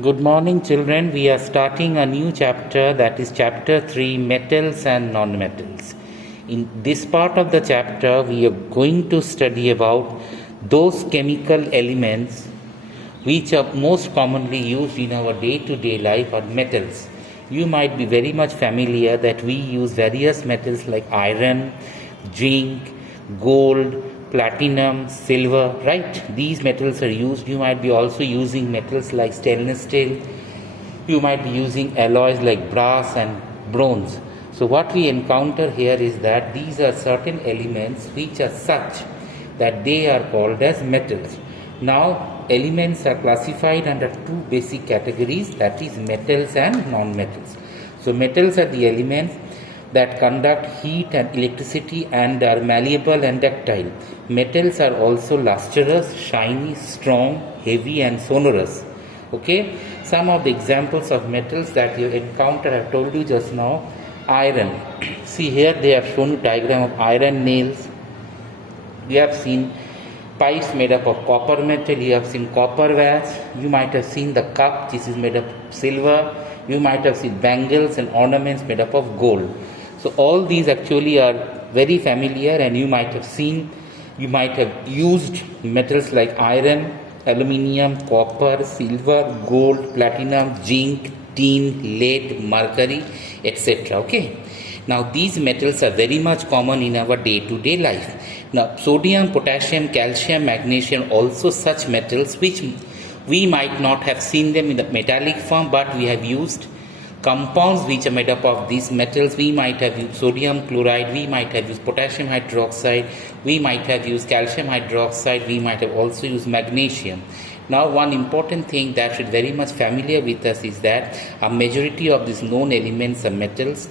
Good morning, children. We are starting a new chapter, that is chapter 3, metals and non-metals. In this part of the chapter, we are going to study about those chemical elements which are most commonly used in our day-to-day life are metals. You might be very much familiar that we use various metals like iron, zinc, gold, platinum, silver, right? These metals are used. You might be also using metals like stainless steel. You might be using alloys like brass and bronze. So what we encounter here is that these are certain elements which are such that they are called as metals. Now, elements are classified under two basic categories, that is metals and non-metals. So metals are the elements that conduct heat and electricity and are malleable and ductile. Metals are also lustrous, shiny, strong, heavy and sonorous. Okay, some of the examples of metals that you encounter, I have told you just now. Iron. See here they have shown you diagram of iron nails. We have seen pipes made up of copper metal. You have seen copper vats. You might have seen the cup, this is made up of silver. You might have seen bangles and ornaments made up of gold. So all these actually are very familiar, and you might have seen, you might have used metals like iron, aluminium, copper, silver, gold, platinum, zinc, tin, lead, mercury, etc. Okay. Now these metals are very much common in our day-to-day life. Now sodium, potassium, calcium, magnesium, also such metals which we might not have seen them in the metallic form, but we have used compounds which are made up of these metals. We might have used sodium chloride, we might have used potassium hydroxide, we might have used calcium hydroxide, we might have also used magnesium. Now one important thing that should very much familiar with us is that a majority of these known elements are metals.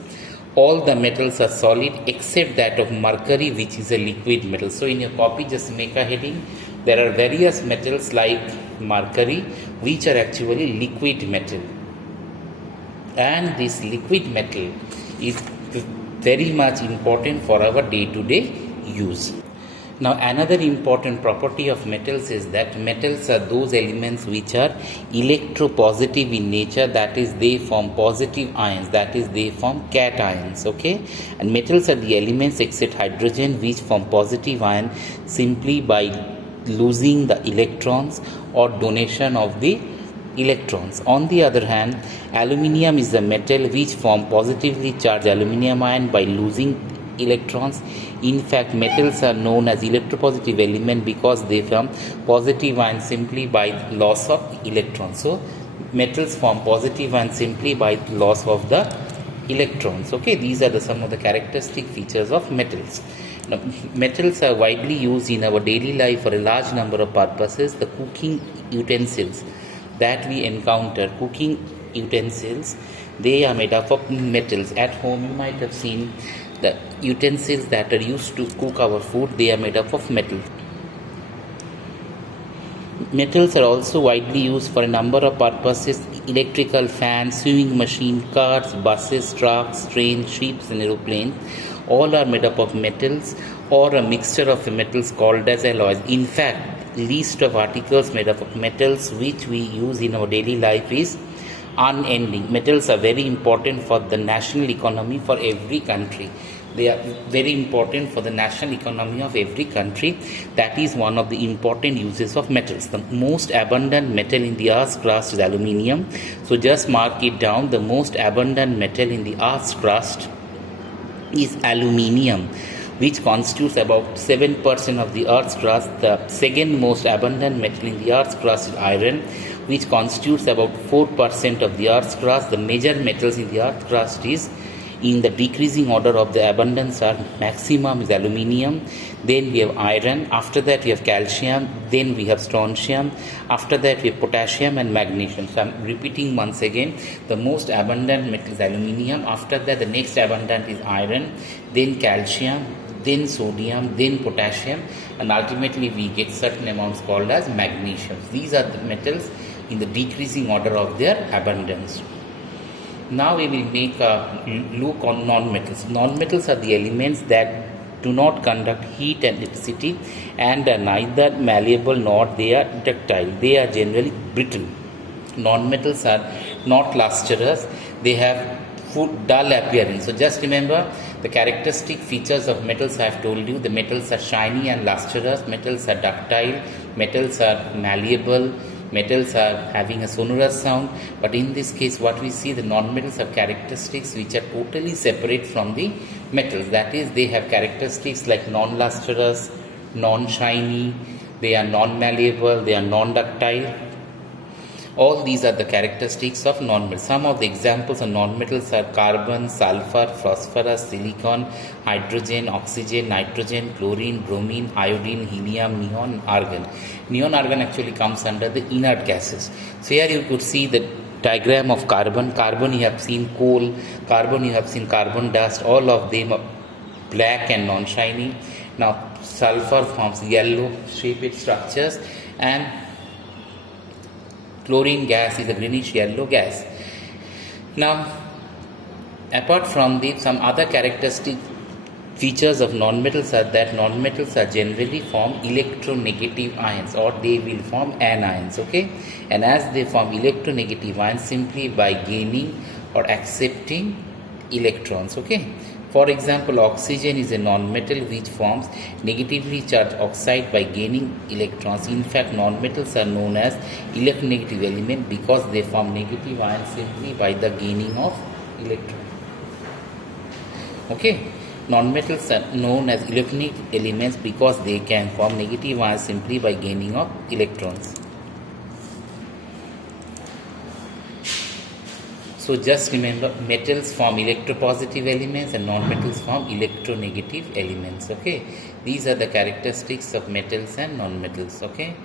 All the metals are solid except that of mercury, which is a liquid metal. So in your copy just make a heading. There are various metals like mercury which are actually liquid metal. And this liquid metal is very much important for our day-to-day use. Now another important property of metals is that metals are those elements which are electropositive in nature, that is they form positive ions, that is they form cations. Okay, and metals are the elements except hydrogen which form positive ion simply by losing the electrons or donation of the electrons. On the other hand, aluminium is a metal which form positively charged aluminium ion by losing electrons. In fact, metals are known as electropositive element because they form positive ion simply by loss of electrons. So metals form positive ion simply by loss of the electrons. Okay, these are some of the characteristic features of metals. Now, metals are widely used in our daily life for a large number of purposes. The cooking utensils that we encounter, cooking utensils, they are made up of metals. At home you might have seen the utensils that are used to cook our food, they are made up of metal. Metals are also widely used for a number of purposes: electrical fans, sewing machine, cars, buses, trucks, trains, ships and aeroplanes. All are made up of metals or a mixture of the metals called as alloys. In fact, list of articles made up of metals which we use in our daily life is unending. Metals are very important for the national economy for every country. They are very important for the national economy of every country. That is one of the important uses of metals. The most abundant metal in the earth's crust is aluminium. So just mark it down. The most abundant metal in the earth's crust is aluminium, which constitutes about 7% of the earth's crust. The second most abundant metal in the earth's crust is iron, which constitutes about 4% of the earth's crust. The major metals in the earth's crust is in the decreasing order of the abundance are: maximum is aluminium, then we have iron, after that we have calcium, then we have strontium, after that we have potassium and magnesium. So I'm repeating once again, the most abundant metal is aluminium, after that the next abundant is iron, then calcium, then sodium, then potassium, and ultimately we get certain amounts called as magnesium. These are the metals in the decreasing order of their abundance. Now we will make a look on non-metals. Non-metals are the elements that do not conduct heat and electricity and are neither malleable nor they are ductile. They are generally brittle. Non-metals are not lustrous, they have dull appearance. So just remember the characteristic features of metals I have told you. The metals are shiny and lustrous, metals are ductile, metals are malleable, metals are having a sonorous sound. But in this case what we see, the non-metals have characteristics which are totally separate from the metals. That is, they have characteristics like non-lustrous, non-shiny, they are non-malleable, they are non-ductile. All these are the characteristics of non-metals. Some of the examples of non-metals are carbon, sulfur, phosphorus, silicon, hydrogen, oxygen, nitrogen, chlorine, bromine, iodine, helium, neon, argon. Neon argon actually comes under the inert gases. So here you could see the diagram of carbon. Carbon you have seen coal, carbon you have seen carbon dust, all of them are black and non-shiny. Now sulfur forms yellow shaped structures, and chlorine gas is a greenish yellow gas. Now, apart from some other characteristic features of non-metals are that non-metals are generally form electronegative ions, or they will form anions, okay? And as they form electronegative ions simply by gaining or accepting electrons, okay? For example, oxygen is a non-metal which forms negatively charged oxide by gaining electrons. In fact, non-metals are known as electronegative element because they form negative ions simply by the gaining of electrons. Okay, non-metals are known as electronegative elements because they can form negative ions simply by gaining of electrons. So just remember, metals form electropositive elements and non-metals form electronegative elements. Okay, these are the characteristics of metals and non-metals. Okay,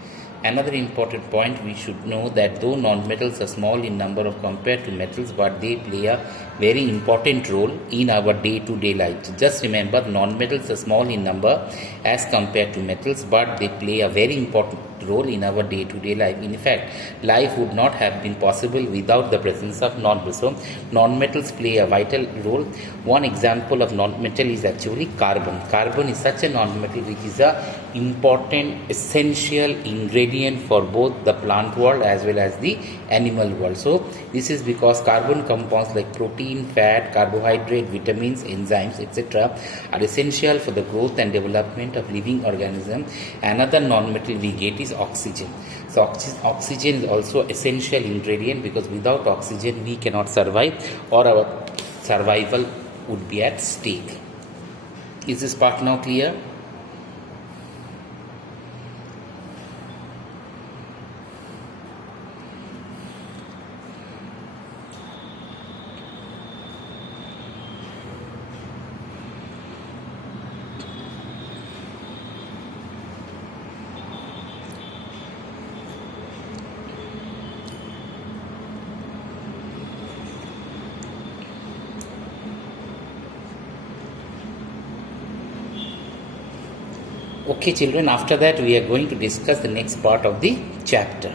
another important point we should know that though non-metals are small in number of compared to metals, but they play a very important role in our day-to-day life. So just remember, non-metals are small in number as compared to metals, but they play a very important role in our day-to-day life. In fact, life would not have been possible without the presence of non-metals. So non-metals play a vital role. One example of non-metal is actually carbon. Carbon is such a non-metal which is a important essential ingredient for both the plant world as well as the animal world. So this is because carbon compounds like protein, fat, carbohydrate, vitamins, enzymes, etc. are essential for the growth and development of living organisms. Another non-metal we get is oxygen. So oxygen is also essential ingredient because without oxygen we cannot survive, or our survival would be at stake. Is this part now clear? Okay children, after that we are going to discuss the next part of the chapter.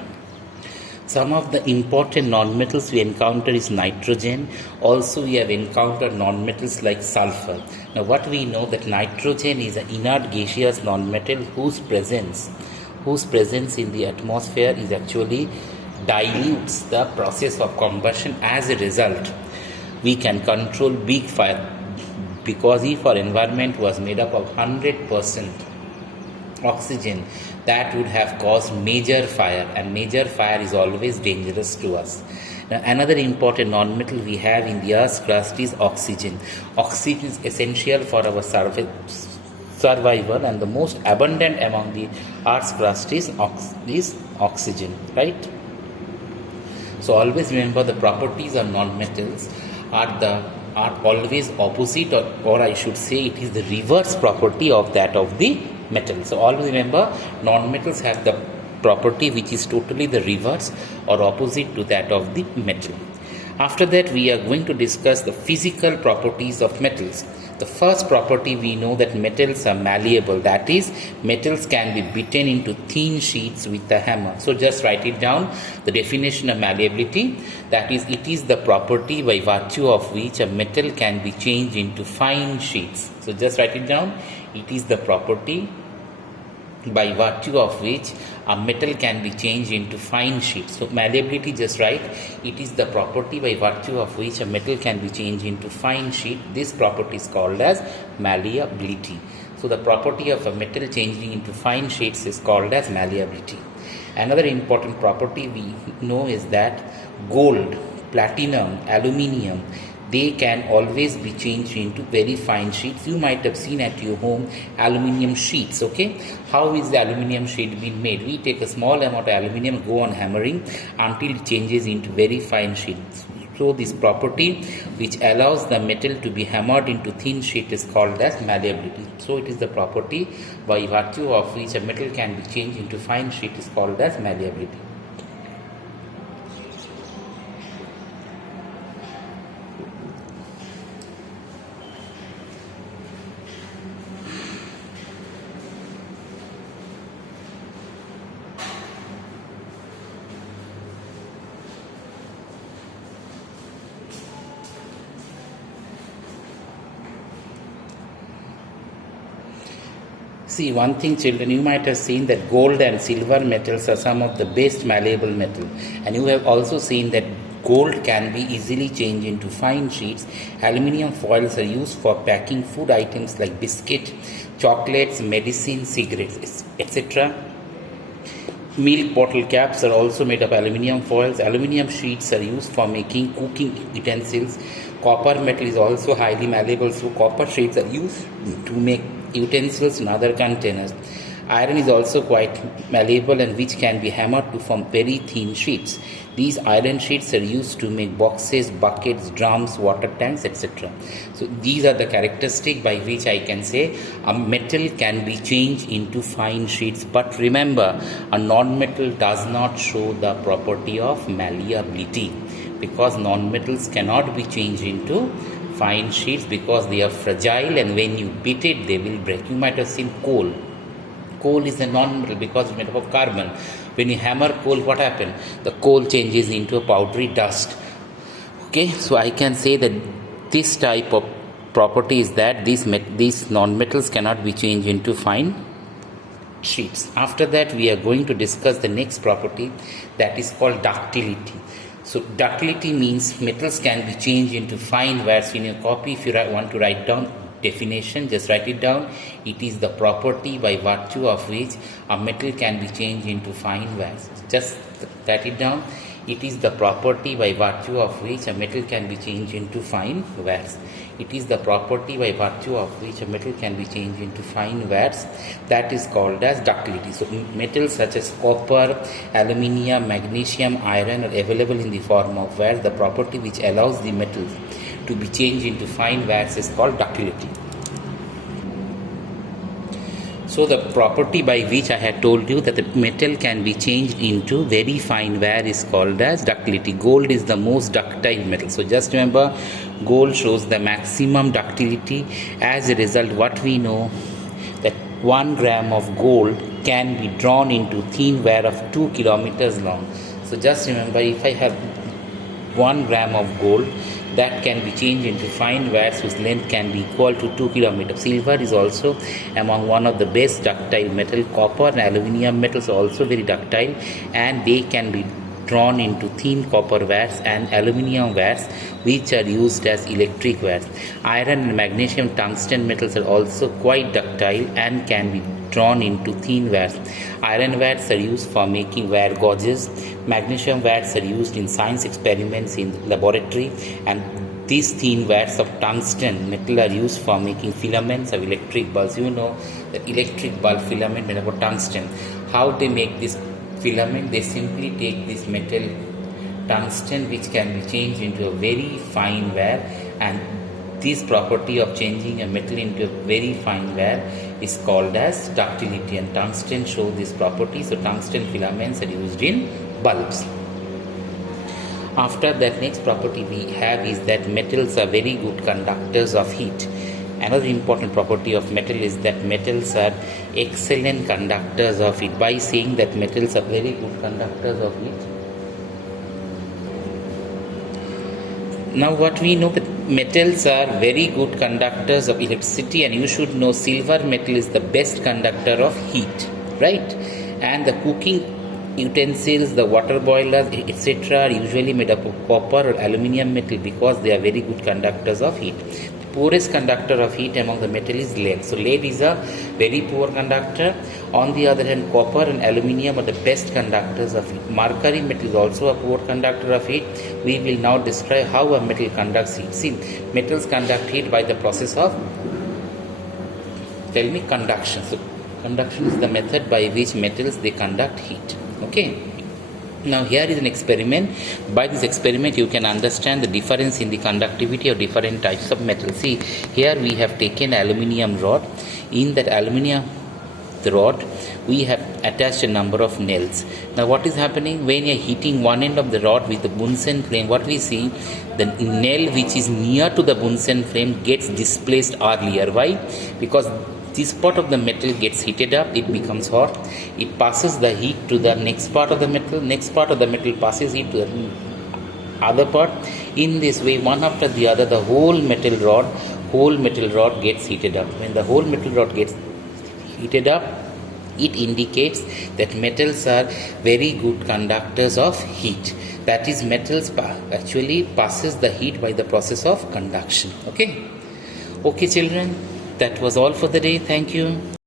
Some of the important non-metals we encounter is nitrogen. Also we have encountered non-metals like sulfur. Now what we know that nitrogen is an inert gaseous non-metal whose presence in the atmosphere is actually dilutes the process of combustion. As a result, we can control big fire, because if our environment was made up of 100% oxygen, that would have caused major fire, and major fire is always dangerous to us. Now, another important non-metal we have in the Earth's crust is oxygen. Oxygen is essential for our survival, and the most abundant among the Earth's crust is oxygen, right? So always remember, the properties of non-metals are always opposite, or I should say it is the reverse property of that of the metal. So always remember, non-metals have the property which is totally the reverse or opposite to that of the metal. After that we are going to discuss the physical properties of metals. The first property, we know that metals are malleable. That is, metals can be beaten into thin sheets with a hammer. So just write it down. The definition of malleability, that is, it is the property by virtue of which a metal can be changed into fine sheets. So just write it down. It is the property by virtue of which a metal can be changed into fine sheets. So malleability, just write, it is the property by virtue of which a metal can be changed into fine sheet. This property is called as malleability. So the property of a metal changing into fine sheets is called as malleability. Another important property we know is that gold, platinum, aluminium, they can always be changed into very fine sheets. You might have seen at your home aluminium sheets. Okay, how is the aluminium sheet being made? We take a small amount of aluminium, go on hammering until it changes into very fine sheets. So this property which allows the metal to be hammered into thin sheet is called as malleability. So it is the property by virtue of which a metal can be changed into fine sheet is called as malleability. See, one thing, children, you might have seen that gold and silver metals are some of the best malleable metal, and you have also seen that gold can be easily changed into fine sheets. Aluminium foils are used for packing food items like biscuit, chocolates, medicine, cigarettes, etc. Milk bottle caps are also made of aluminium foils. Aluminium sheets are used for making cooking utensils. Copper metal is also highly malleable, so copper sheets are used to make utensils and other containers. Iron is also quite malleable and which can be hammered to form very thin sheets. These iron sheets are used to make boxes, buckets, drums, water tanks, etc. So these are the characteristics by which I can say a metal can be changed into fine sheets. But remember, a non-metal does not show the property of malleability, because non-metals cannot be changed into fine sheets because they are fragile, and when you beat it they will break. You might have seen coal. Coal is a non-metal because it's made up of carbon. When you hammer coal, what happens? The coal changes into a powdery dust. Okay, so I can say that this type of property is that these non-metals cannot be changed into fine sheets. After that, we are going to discuss the next property, that is called ductility. So ductility means metals can be changed into fine wires. In your copy, if you want to write down definition, just write it down. It is the property by virtue of which a metal can be changed into fine wires. Just write it down. It is the property by virtue of which a metal can be changed into fine wires. It is the property by virtue of which a metal can be changed into fine wires. That is called as ductility. So metals such as copper, aluminium, magnesium, iron are available in the form of wires. The property which allows the metals to be changed into fine wires is called ductility. So the property by which I had told you that the metal can be changed into very fine wire is called as ductility. Gold is the most ductile metal. So just remember, gold shows the maximum ductility. As a result, what we know that 1 gram of gold can be drawn into thin wire of 2 kilometers long. So just remember, if I have 1 gram of gold, that can be changed into fine wires whose length can be equal to 2 kilometers. Silver is also among one of the best ductile metal. Copper and aluminium metals are also very ductile, and they can be drawn into thin copper wires and aluminium wires, which are used as electric wires. Iron and magnesium tungsten metals are also quite ductile and can be drawn into thin wires. Iron wires are used for making wire gauges. Magnesium wires are used in science experiments in laboratory, and these thin wires of tungsten metal are used for making filaments of electric bulbs. You know the electric bulb filament made of tungsten. How they make this filament? They simply take this metal tungsten, which can be changed into a very fine wire, and this property of changing a metal into a very fine wire is called as ductility, and tungsten show this property. So tungsten filaments are used in bulbs. After that, next property we have is that metals are very good conductors of heat. Another important property of metal is that metals are excellent conductors of heat. By saying that metals are very good conductors of heat, now what we know that metals are very good conductors of electricity, and you should know silver metal is the best conductor of heat. right? And the cooking utensils, the water boilers, etc. are usually made up of copper or aluminium metal because they are very good conductors of heat. The poorest conductor of heat among the metal is lead. So lead is a very poor conductor. On the other hand, copper and aluminium are the best conductors of heat. Mercury metal is also a poor conductor of heat. We will now describe how a metal conducts heat. See, metals conduct heat by the process of, tell me, conduction. So conduction is the method by which metals they conduct heat. Okay. Now here is an experiment. By this experiment you can understand the difference in the conductivity of different types of metals. See, here we have taken aluminium rod. In that aluminium rod we have attached a number of nails. Now what is happening when you are heating one end of the rod with the Bunsen flame? What we see, the nail which is near to the Bunsen flame gets displaced earlier. Why? Because this part of the metal gets heated up, it becomes hot, it passes the heat to the next part of the metal, next part of the metal passes heat to the other part. In this way, one after the other, the whole metal rod gets heated up. When the whole metal rod gets heated up, it indicates that metals are very good conductors of heat. That is, metals actually passes the heat by the process of conduction. Okay children, that was all for the day. Thank you.